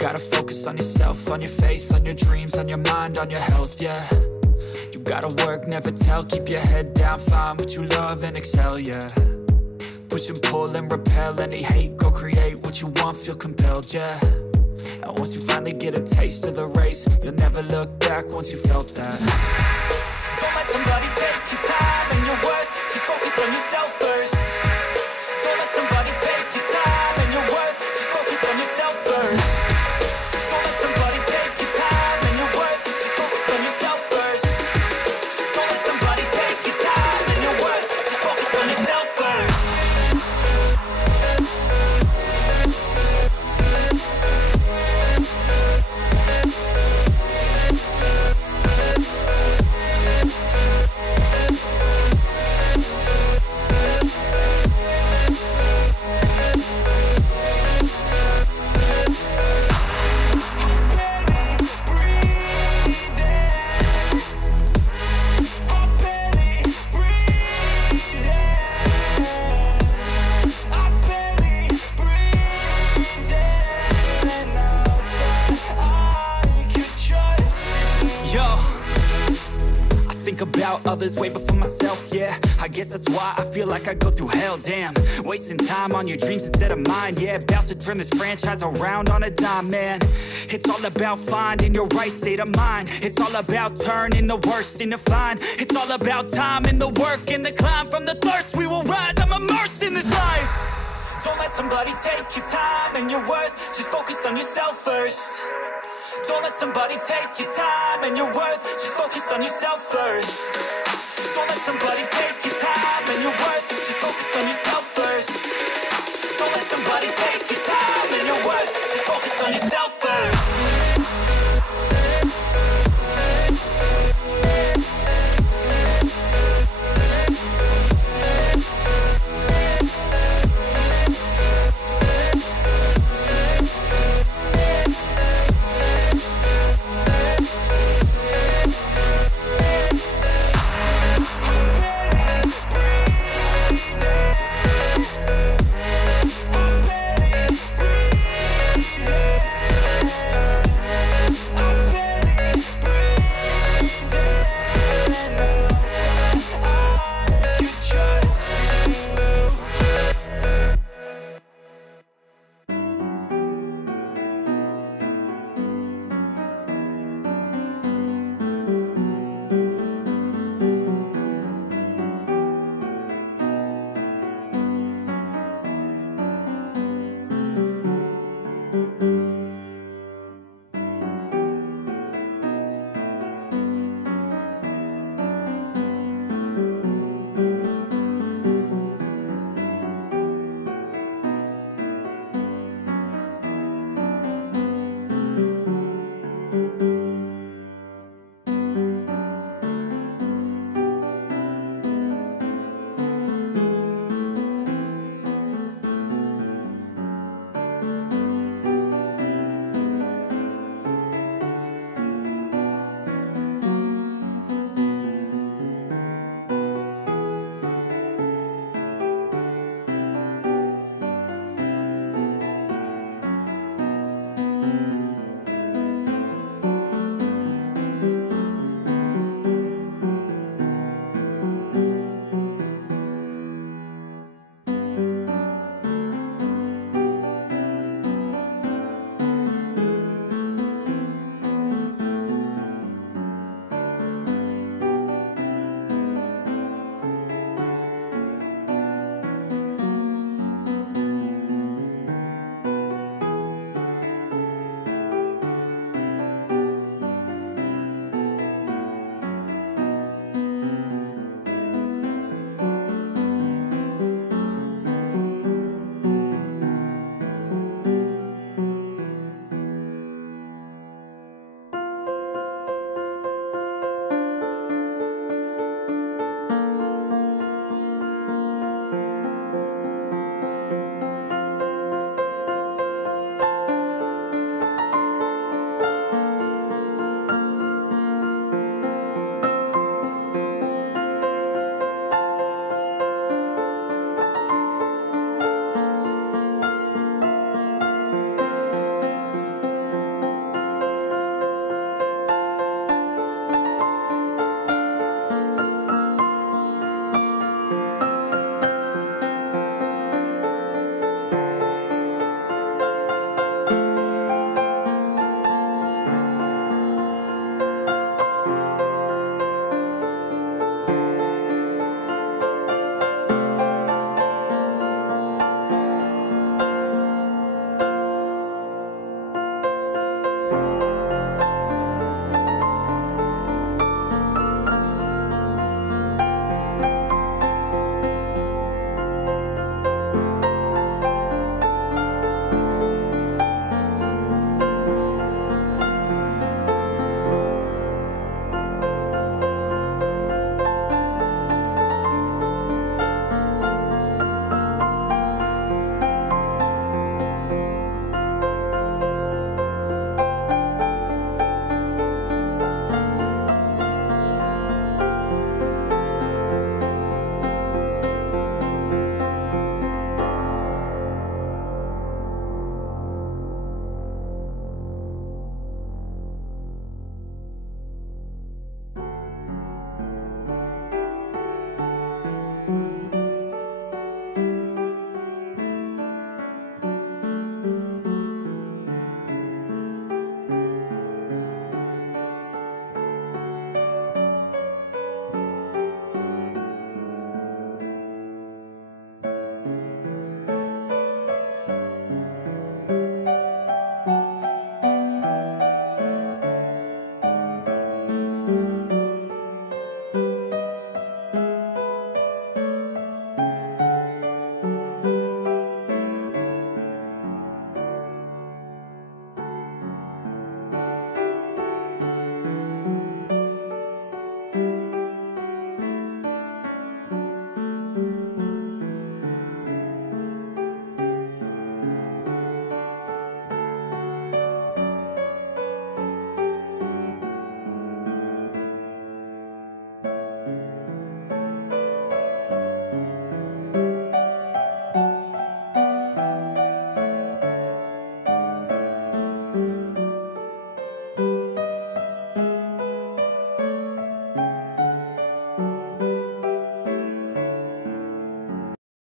gotta focus on yourself, on your faith, on your dreams, on your mind, on your health, yeah. You gotta work, never tell, keep your head down, find what you love and excel, yeah. Push and pull and repel any hate, go create what you want, feel compelled, yeah. And once you finally get a taste of the race, you'll never look back once you felt that. Don't let somebody take your time and your worth, just focus on yourself first. Don't let somebody take your time and your worth, just focus on yourself first. Don't let somebody take your time and your worth, just focus on yourself first. Don't let somebody take your time and your worth, just focus on yourself first. About others way before myself, yeah. I guess that's why I feel like I go through hell, damn. Wasting time on your dreams instead of mine, yeah. About to turn this franchise around on a dime, man. It's all about finding your right state of mind. It's all about turning the worst into fine. It's all about time and the work and the climb. From the thirst we will rise, I'm immersed in this life. Don't let somebody take your time and your worth, just focus on yourself first. Don't let somebody take your time and your worth, just focus on yourself first. Don't let somebody take your time and your worth, just focus on yourself first. Don't let somebody take